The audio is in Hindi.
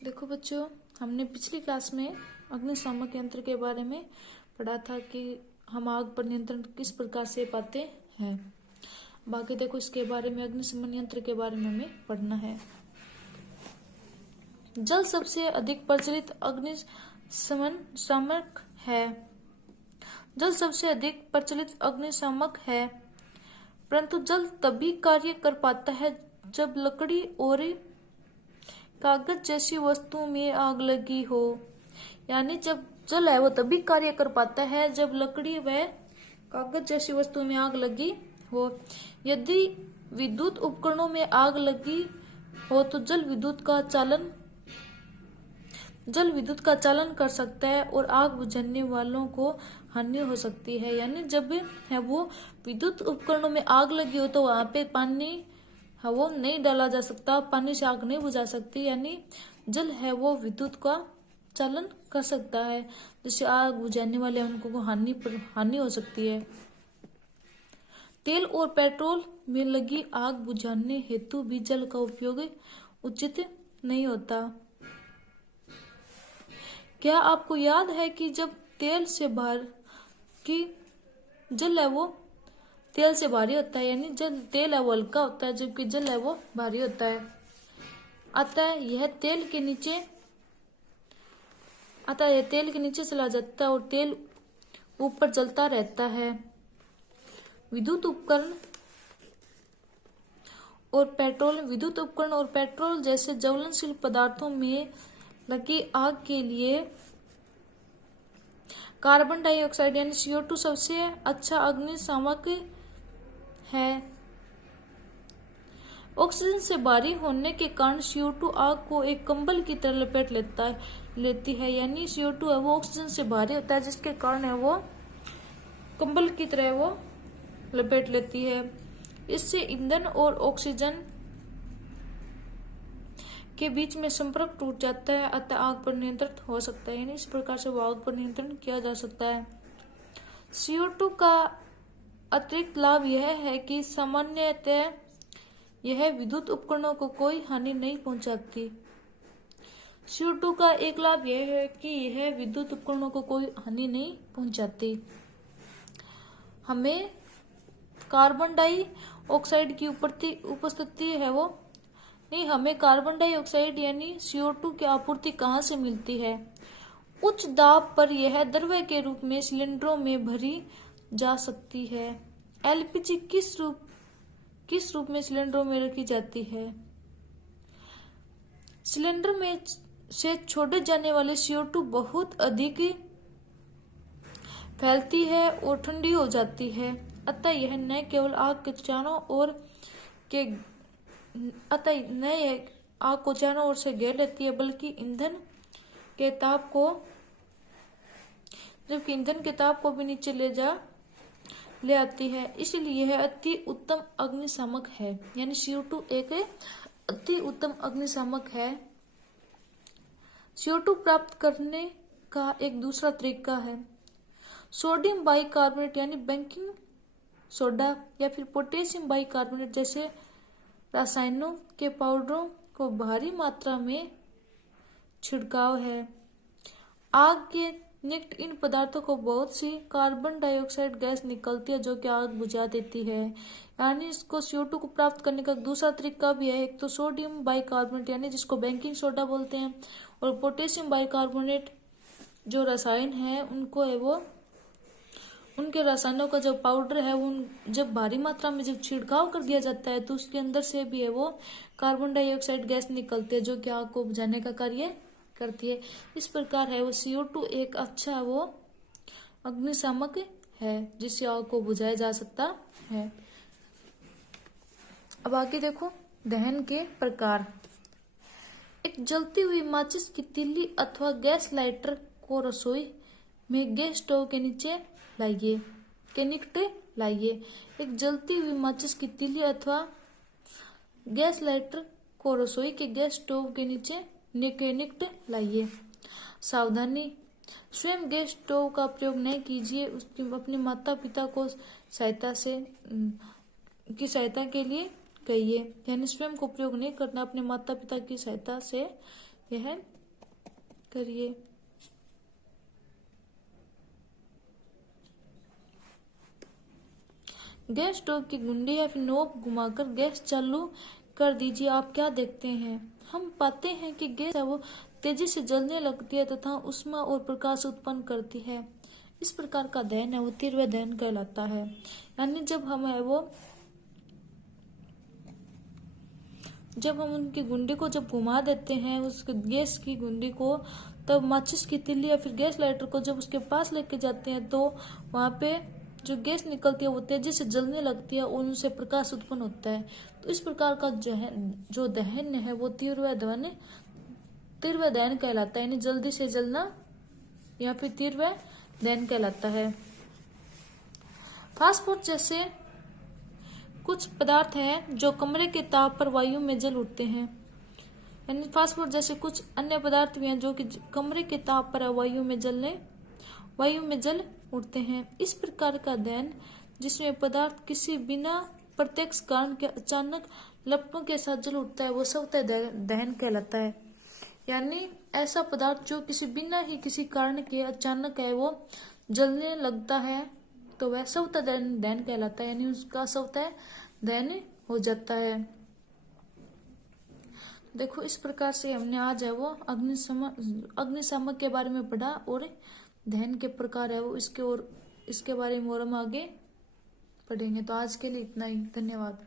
देखो बच्चों, हमने पिछली क्लास में अग्निशामक यंत्र के बारे में पढ़ा था कि हम आग पर नियंत्रण किस प्रकार से पाते हैं। बाकी देखो, इसके बारे में अग्निशमन यंत्र के बारे में हमें पढ़ना है। जल सबसे अधिक प्रचलित अग्निशमन शामक है। जल सबसे अधिक प्रचलित अग्निशामक है, परंतु जल तभी कार्य कर पाता है जब लकड़ी और कागज जैसी वस्तुओं में आग लगी हो। यानी जब जल है वो तभी कार्य कर पाता है जब लकड़ी व कागज जैसी वस्तुओं में आग लगी हो। यदि विद्युत उपकरणों में आग लगी हो तो जल विद्युत का चालन कर सकता है और आग बुझाने वालों को हानि हो सकती है। यानी जब है वो विद्युत उपकरणों में आग लगी हो तो वहां पे पानी है वो नहीं डाला जा सकता, पानी से आग नहीं बुझा सकती। यानी जल है वो विद्युत का चालन कर सकता है, जिससे आग बुझाने वाले उनको हानि हो सकती है। तेल और पेट्रोल में लगी आग बुझाने हेतु भी जल का उपयोग उचित नहीं होता। क्या आपको याद है कि जब तेल से जल है वो तेल से भारी होता है, यानी जल तेल है वो हल्का होता है जबकि जल है वो भारी होता है। अतः यह तेल के नीचे चला जाता है और तेल ऊपर जलता रहता है। विद्युत उपकरण और पेट्रोल जैसे ज्वलनशील पदार्थों में लगी आग के लिए कार्बन डाइऑक्साइड यानी CO2 सबसे अच्छा अग्निशामक है। ऑक्सीजन से भारी होने के कारण CO2 आग को एक कंबल की तरह लपेट लेती है। यानी CO2 है वो ऑक्सीजन से भारी होता है, जिसके कारण है वो कंबल की तरह वो लपेट लेती है। इससे ईंधन और ऑक्सीजन के बीच में संपर्क टूट जाता है, अतः आग पर नियंत्रण हो सकता है। यानी इस प्रकार से वो आग पर नियंत्रण किया जा सकता है। CO2 का अतिरिक्त लाभ यह है कि सामान्यतः यह विद्युत उपकरणों को कोई हानि नहीं पहुंचाती। CO2 का एक लाभ यह है कि यह विद्युत उपकरणों को कोई हानि नहीं पहुंचाती। हमें कार्बन डाइऑक्साइड की उपस्थिति है वो नहीं, हमें कार्बन डाइऑक्साइड यानी CO2 की आपूर्ति कहाँ से मिलती है? उच्च दाब पर यह द्रव्य के रूप में सिलेंडरों में भरी जा सकती है। LPG किस रूप में सिलेंडरों में रखी जाती है? सिलेंडर में से छोड़े जाने वाले CO2 बहुत अधिक फैलती है और ठंडी हो जाती है, अतः यह न केवल आग को चारों ओर से घेर लेती है बल्कि ईंधन के ताप को भी नीचे ले आती है। इसलिए यह अति उत्तम अग्निशामक है। यानी CO2 एक अति उत्तम अग्निशामक है। CO2 प्राप्त करने का एक दूसरा तरीका है सोडियम बाइकार्बोनेट यानी बेकिंग सोडा या फिर पोटेशियम बाइकार्बोनेट जैसे रसायनों के पाउडरों को भारी मात्रा में छिड़काव है। आग के निकट इन पदार्थों को बहुत सी कार्बन डाइऑक्साइड गैस निकलती है जो कि आग बुझा देती है। यानी इसको CO2 को प्राप्त करने का दूसरा तरीका भी है। एक तो सोडियम बाइकार्बोनेट यानी जिसको बेकिंग सोडा बोलते हैं, और पोटेशियम बाइकार्बोनेट जो रसायन है उनको है वो उनके रसायनों का जो पाउडर है वो जब भारी मात्रा में जब छिड़काव कर दिया जाता है तो उसके अंदर से भी है वो कार्बन डाइऑक्साइड गैस निकलती है जो कि आग को बुझाने का कार्य करती है। इस प्रकार है वो CO2 एक अच्छा वो अग्निशामक है जिससे आग को बुझाया जा सकता है। अब आगे देखो, दहन के प्रकार। एक जलती हुई माचिस की तीली अथवा गैस लाइटर को रसोई में गैस स्टोव के निकट लाइए। एक जलती हुई माचिस की तीली अथवा गैस लाइटर को रसोई के गैस स्टोव के निकट लाइए। सावधानी, स्वयं गैस स्टोव का प्रयोग न कीजिए, अपने माता पिता को सहायता के लिए कहिए। यानी स्वयं को प्रयोग नहीं करना, अपने माता पिता की सहायता से यह करिए। गैस स्टोव की गुंडी या फिर नोब घुमाकर गैस चालू कर दीजिए। आप क्या देखते हैं? हम पाते हैं कि गैस है वो तेजी से जलने लगती है तथा ऊष्मा और प्रकाश उत्पन्न करती है। इस प्रकार का दहन है वो तीव्र दहन कहलाता है। यानी जब हम उनकी गुंडी को जब घुमा देते हैं उस गैस की गुंडी को, तब माचिस की तिल्ली या फिर गैस लाइटर को जब उसके पास लेके जाते हैं तो वहां पे जो गैस निकलती है वो तेजी से जलने लगती है और उनसे प्रकाश उत्पन्न होता है। तो इस प्रकार का जो दहन है वो तीव्र दहन कहलाता है, यानी जल्दी से जलना या फिर तीव्र दहन कहलाता है। फास्फोरस जैसे कुछ पदार्थ हैं जो कमरे के ताप पर वायु में जल उठते हैं। यानी फास्फोरस जैसे कुछ अन्य पदार्थ भी हैं जो कि कमरे के ताप पर वायु में जल उठते हैं। इस प्रकार का दहन जिसमें पदार्थ किसी बिना प्रत्यक्ष कारण के अचानक लपटों के साथ जल उठता है वो स्वतः दहन कहलाता है। यानी ऐसा पदार्थ जो किसी कारण के अचानक है वो जलने लगता है तो वह स्वतः दहन कहलाता है, यानी उसका स्वतः दहन हो जाता है। देखो इस प्रकार से हमने आज है वो अग्निशामक के बारे में पढ़ा और दहन के प्रकार है वो इसके बारे में और हम आगे पढ़ेंगे। तो आज के लिए इतना ही, धन्यवाद।